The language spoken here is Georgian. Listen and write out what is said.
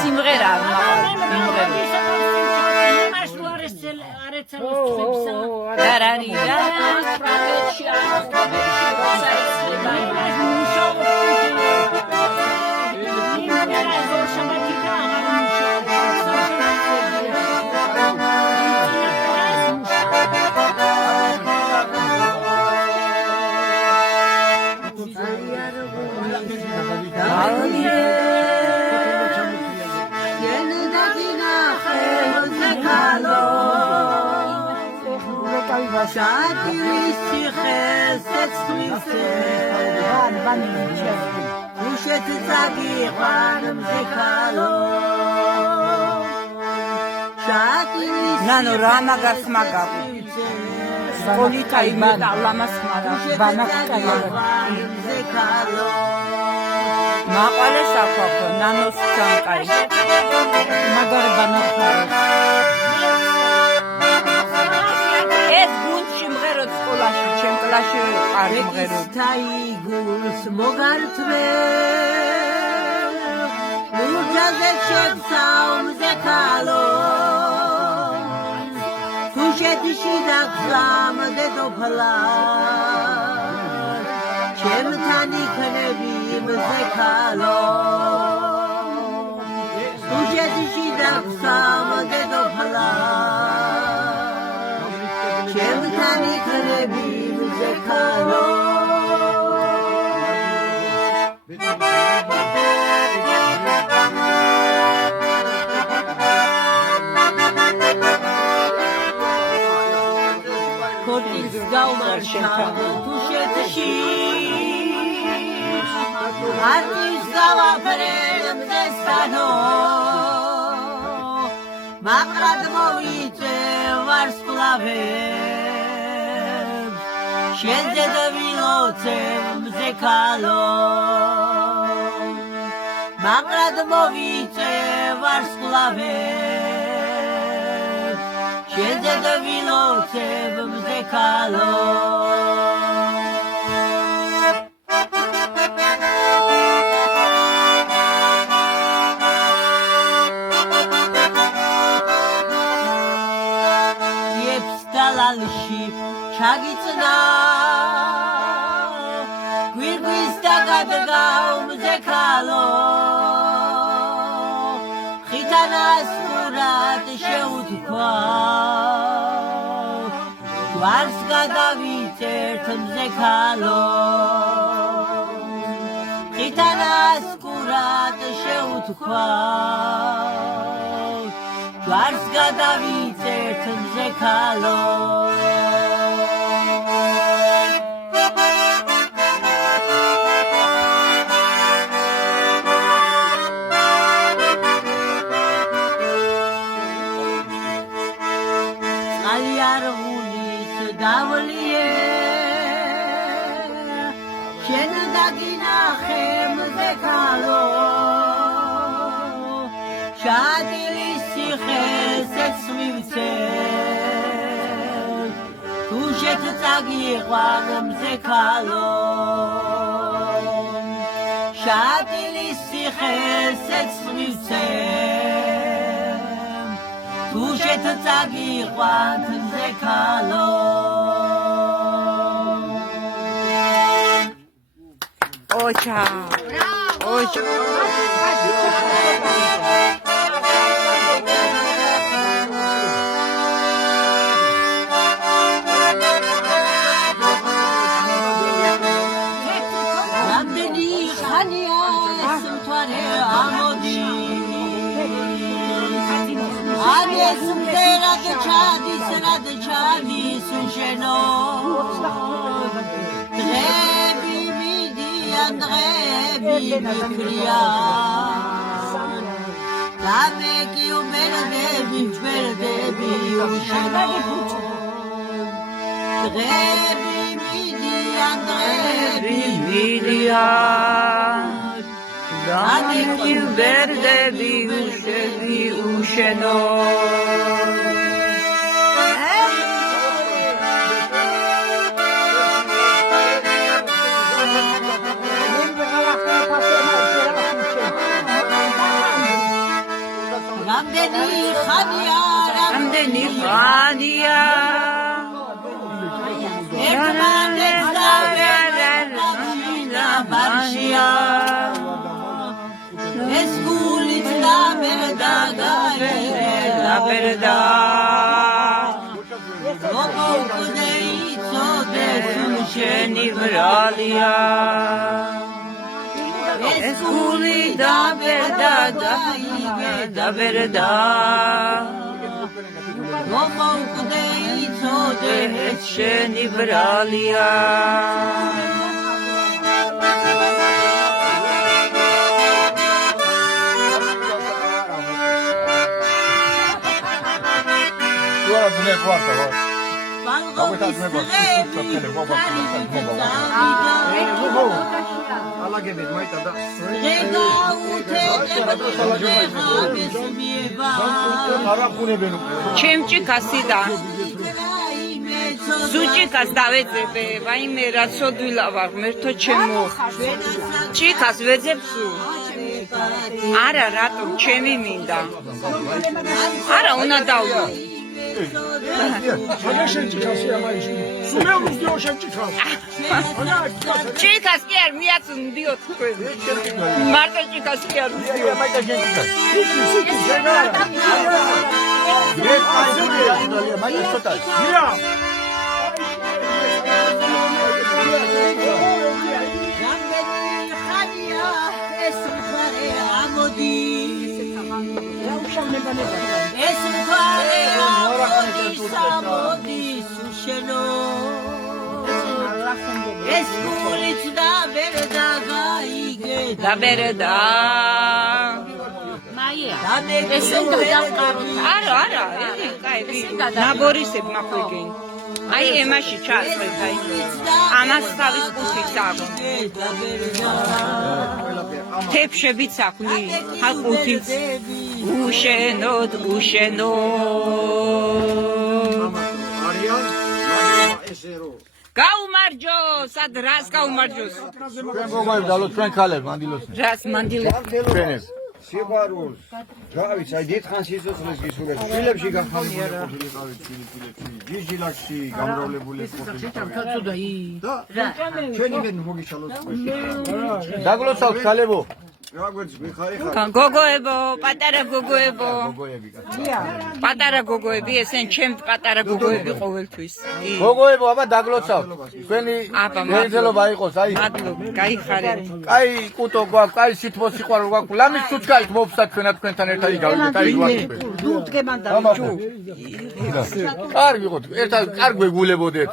სიმღერა Nano rama gasmaga. Polita imita lama smara. Banakaya. Maqale sakho nano stankai. Magar banakaya. ეს გუნდში მღეროთ სკოლაში, ჩემ კლასში არ მღეროთ. თაიგულს მოგართვე ლურჯაზე შეცავმზე ქალო თუშეთში დაგზამდე დოფლა ჩემთან იქნები მზე ქალო თუშეთში დაგზამდე დოფლა ჩემთან იქნები მზე ქალო ქორწილს გავმარშავ თუშეთში არტის გავაფრე მზესთანო მაყრად მოვიწე ვარსკვლავებს შენზე დავილოცე მზე ქალო მაყრად მოვიწე ვარსკვლავებს შენზე დავილოცე მზე ქალო ჩაგიწნა გვირგვის დაგადგავ მზე ქალო ხითანას ყურად შეუთქვა ჯვარს გადავიწერთ მზე ქალო ხითანას ყურად შეუთქვა ჯვარს გადავიწერთ მზე ქალო დავლიე შენ დაგინახე მზე ქალო შადილის ციხესეც მივცე თუშეთ წაგიყვან მზე ქალო შადილის ციხესეც მივცე თუშეთ წაგიყვან მზე ქალო ოჩა ოჩა რამდენი ხანია ეს მთვარე ამოდი Ades mderad chadis sheno Drebi midian drebi mikriyan Dameki umerdebi sheno Drebi midian drebi mikriyan Dameki umerdebi sheno ხანია ბარშია ეს გულით დაბერდა დაბერდა მოყოლე იცოდე შენი ბრალია ეს გული დაბერდა დაბერდა მოყოლე იცოდე შენი ბრალია ჩემჭიკასიდა სუჭიკას დავეძებე ვაიმე რა ცოდვილა ვარ მერთო ჩემო ჭიკას ვეძებსუ არა რატომ ჩემი მინდა არა უნდა დავდო ჭიკას კი არ მიაწვდიოთ თქვენ მარტო ჭიკას კი არ ეს მხარე ამოდის ამოდის უშენო ეს გულით დაბერდა გაიგე დაბერდა ესენ დავყაროთ არა კაი ნაბორისებ მახვიგენ აი ემაში ჩაწყეთ აი ამას თავის კუთხით აქვს თეფშებიც აქვს ხალხუთიც უშენოდ გაუმარჯო სად რას გაუმარჯოს ჩვენ გოგოებდალო ჩვენ ქალებ მანდილოს რას მანდილოს ჩვენებს სიყვარულს გავიც აი დიდხანს სიცოცხლეს გისურვებ შვილებში გახმარებული ყოფილიყავით ჯიჯილაკში გამრავლებული ყოფილიყავით და ჩვენი მე მოგიშალოთ დაგლოცავთ ქალებო რაგვერც მიხარი ხარ გოგოებო პატარა გოგოებო გოგოები პატარა გოგოები ესენ ჩემ პატარა გოგოები ყოველთვის გოგოებო აბა დაგლოცავთ ჩვენი აბა მენძელობა იყოს აი მადლობა გაიხარეთ კაი კუტო გვაქვს კაი სითბო სიყვარული გვაქვს ლამის ცუცკალით მოვსად ჩვენად თქვენთან ერთად იგავით აი გვაქვს დუდგებან და კარგი ვიყოთ ერთად კარგი გულებოდეთ